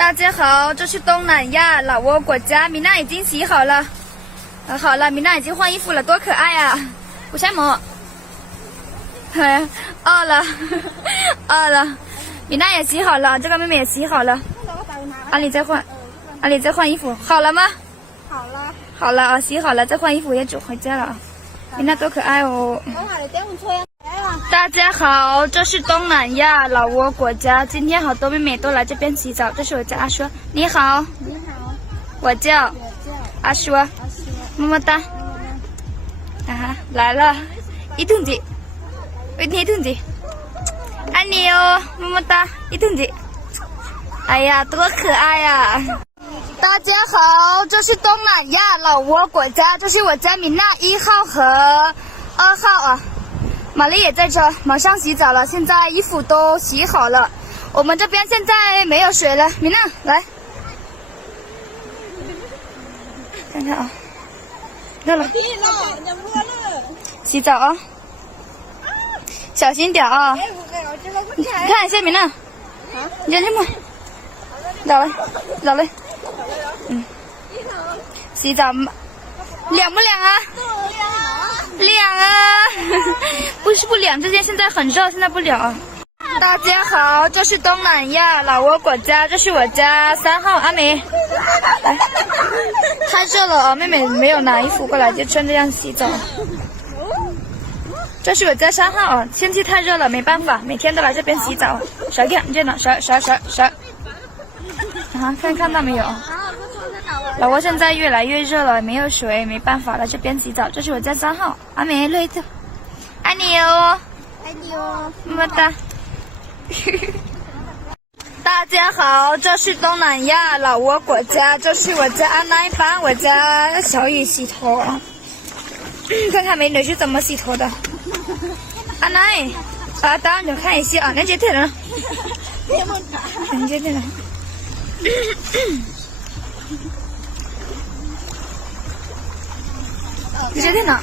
大家好，这是东南亚老挝国家，米娜已经洗好了。好了，米娜已经换衣服了，多可爱啊！不晒么？饿了，饿了。米娜也洗好了，这个妹妹也洗好了。阿里再换，阿里再换衣服，好了吗？好了。好了啊，洗好了，再换衣服也走回家了啊。米娜多可爱哦！大家好，这是东南亚老挝国家，今天好多妹妹都来这边洗澡。这是我叫阿说，你好。你好。我叫阿说，么么哒。来了，一筒子，一筒子，爱你哦，么么哒，一筒子。哎呀，多可爱呀！大家好，这是东南亚老挝国家，这是我家米娜1号和2号啊。玛丽也在这，马上洗澡了，现在衣服都洗好了。我们这边现在没有水了，米娜来，看看啊，热了，洗澡啊，小心点啊！你看一下米娜，你看这么，老了，洗澡凉不凉啊？凉啊！不是不凉，这边现在很热，现在不凉。大家好，这是东南亚老挝国家，这是我家3号阿美。来，太热了啊，妹妹没有拿衣服过来，就穿这样洗澡。这是我家3号啊，天气太热了，没办法，每天都来这边洗澡。少点，你这呢？少。看到没有？老挝现在越来越热了，没有水，没办法，来这边洗澡。这是我家3号阿美瑞特，爱你哦，爱你哦，么么哒。大家好，这是东南亚老挝国家，这是我家阿奶帮我家小雨洗头。看看美女是怎么洗头的。阿奶，当你看一下啊，那接天了，你接天了。你接天了。